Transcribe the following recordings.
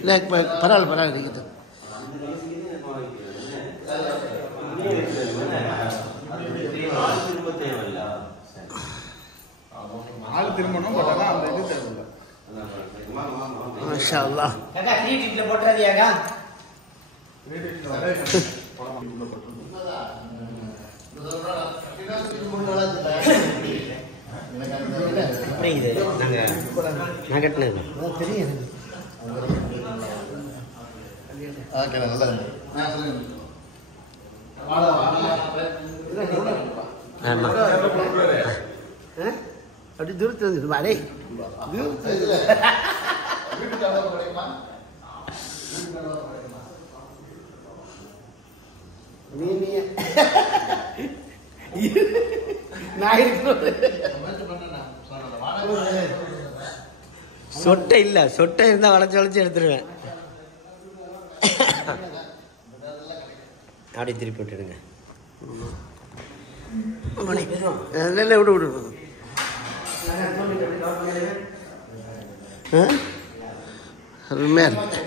இல்லை பரவாயில்ல இருக்குது. ஆள் திரும்பணும், பட் ஆனால் அந்த இது தேவையில்லை. மாஷா அல்லாஹ். தெரியும். அப்படி தூரத்தில் வந்துடுமா? அடே சொட்டை இல்ல, சொட்டை இருந்தா வளைச்சு வளைச்சு எடுத்துருவேன். அப்படியே திருப்பி விட்டுடுங்க. விடு விடு விடு. அருமையா இருக்கு.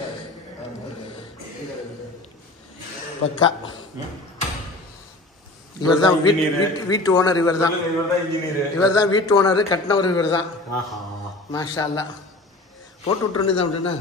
பக்கா. இவர் தான் வீட்டு ஓனர். இவர் தான் வீட்டு ஓனர். கட்டினவர் இவர் தான். மாஷா அல்லாஹ். போட்டு விட்டுருன்னு தான் அப்படின்னா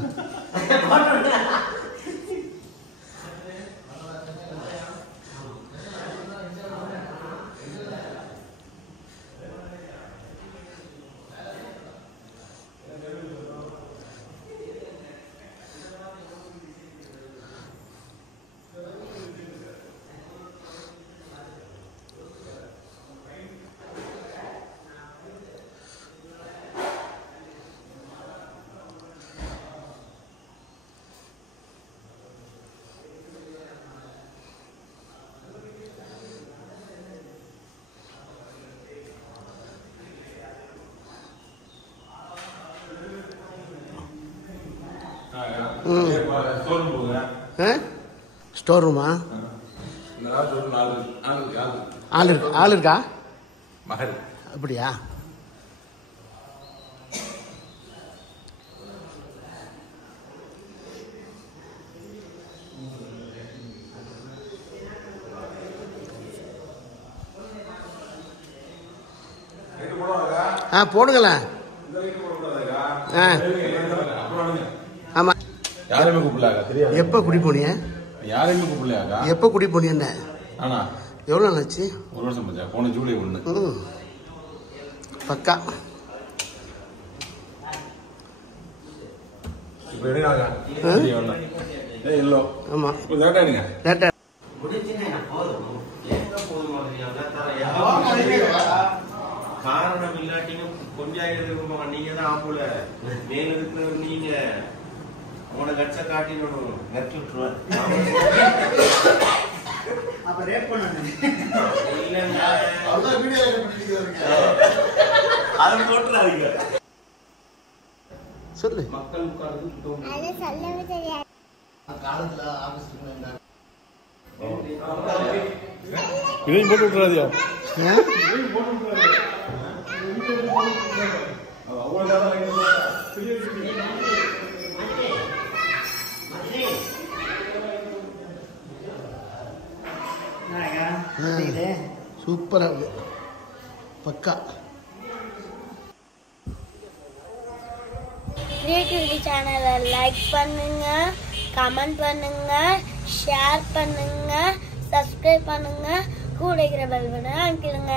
ஸ்டோர் ரூமா? ஆள் இருக்கா? அப்படியா? போடுங்களேன். ஆமா. யாரையுமே கூப்பிடலாக்கா? தெரியாது. எப்போ குடி போனீங்க? யாரையுமே கூப்பிடலையாக்கா? எப்போ குடி போனீங்க? ஆனா எவ்வளோ நாள் ஆச்சு? 1 வருஷம் பச்சா. போன ஜூலை 1. பக்கா. இப்போ எடுங்க. இல்லோ. ஆமா. லேட்டா எடுங்க. லேட்டா. காரணம் இல்லாட்டிங்க கொஞ்சம் நீங்க தான் ஆம்புல மேல இருக்கிறவர் நீங்க உன கட்ச காட்டினோம் நெட்டு விட்டுருவேன். அப்ப ரேப் பண்ணு. இல்லங்க அதான் வீடியோ அது போட்டுறாதீங்க. சொல்லு. மக்கள் உட்கார்ந்து அது சொல்லவே தெரியாது. காலத்துல ஆபீஸ்க்கு வந்தாங்க. இதையும் போட்டு விட்டுறாதியா? இதையும் போட்டு விட்டுறாதியா? சூப்பரா இருக்கு. பக்கா. கிரியேட்டிவிட்டி சேனலை லைக் பண்ணுங்க, கமெண்ட் பண்ணுங்க, ஷேர் பண்ணுங்க, சப்ஸ்கிரைப் பண்ணுங்க, கூட இருக்கிற பெல் பட்டனை அமுக்கிடுங்க.